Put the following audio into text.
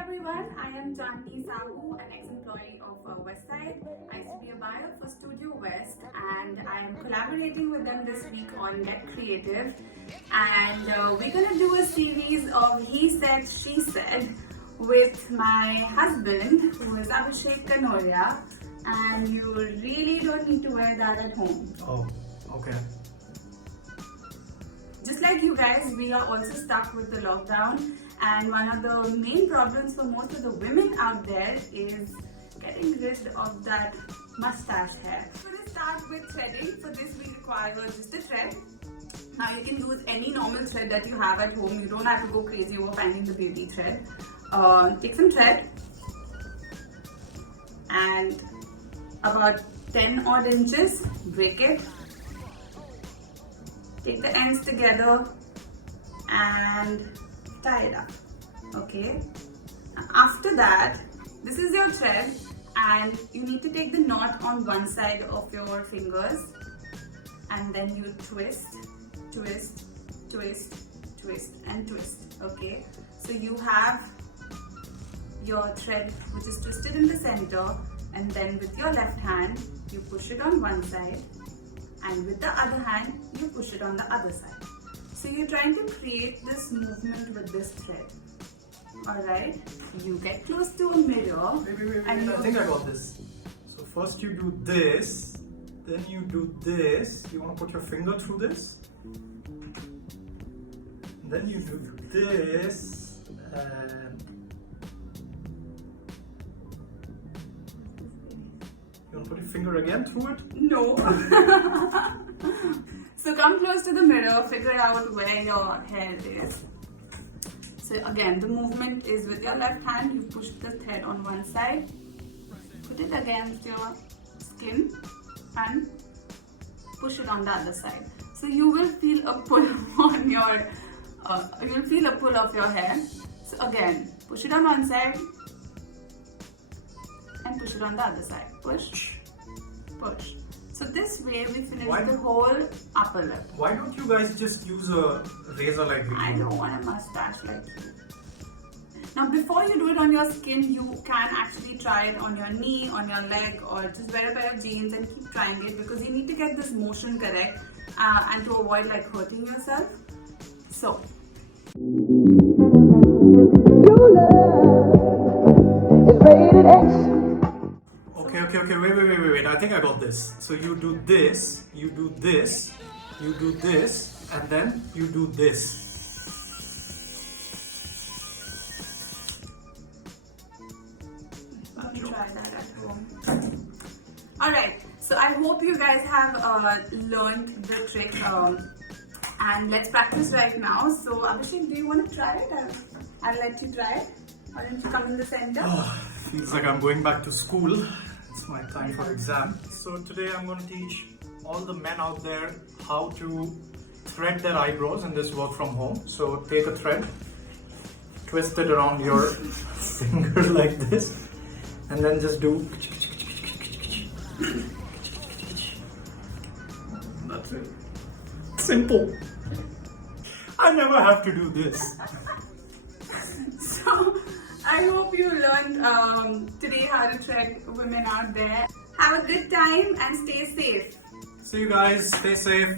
everyone, I am Chandni, an ex-employee of Westside. I used to be a buyer for Studio West and I am collaborating with them this week on Get Creative, and we're going to do a series of He Said, She Said with my husband, who is Abhishek Kanoria, and you really don't need to wear that at home. Oh, okay. Just like you guys, we are also stuck with the lockdown, and one of the main problems for most of the women out there is getting rid of that mustache hair. We're going to start with threading. For this we require just a thread. Now you can use any normal thread that you have at home. You don't have to go crazy over finding the beauty thread. Take some thread and about 10 odd inches, break it. Take the ends together and tie it up. Okay. After that, this is your thread, and you need to take the knot on one side of your fingers, and then you twist, twist, twist, twist, and twist. Okay. So you have your thread which is twisted in the center, and then with your left hand you push it on one side, and with the other hand you push it on the other side. So you're trying to create this movement with this thread. Alright, you get close to a mirror. Wait, I think I got this. So first you do this, then you do this. You want to put your finger through this, then you do this, and you want to put your finger again through it? No. So come close to the mirror, figure out where your hair is. So again, the movement is with your left hand, you push the thread on one side, put it against your skin and push it on the other side. So you will feel a pull on your, you will feel a pull of your hair. So again, push it on one side and push it on the other side. Push, push. So this way we finish the whole upper lip. Why don't you guys just use a razor like this? I don't want a mustache like you. Now before you do it on your skin, you can actually try it on your knee, on your leg, or just wear a pair of jeans and keep trying it, because you need to get this motion correct and to avoid like hurting yourself. So. Okay, wait, I think I got this. So you do this, you do this, you do this, and then you do this. Try that at home. Alright, so I hope you guys have learned the trick, and let's practice right now. So Abhishek, do you want to try it? I'll let you try it. Why don't you come in the center? Feels like I'm going back to school. It's my time for exam. So today I'm going to teach all the men out there how to thread their eyebrows in this work from home. So take a thread, twist it around your finger like this, and then just do. That's it. Simple. I never have to do this. So I hope you learned today how to thread women out there. Have a good time and stay safe. See you guys. Stay safe.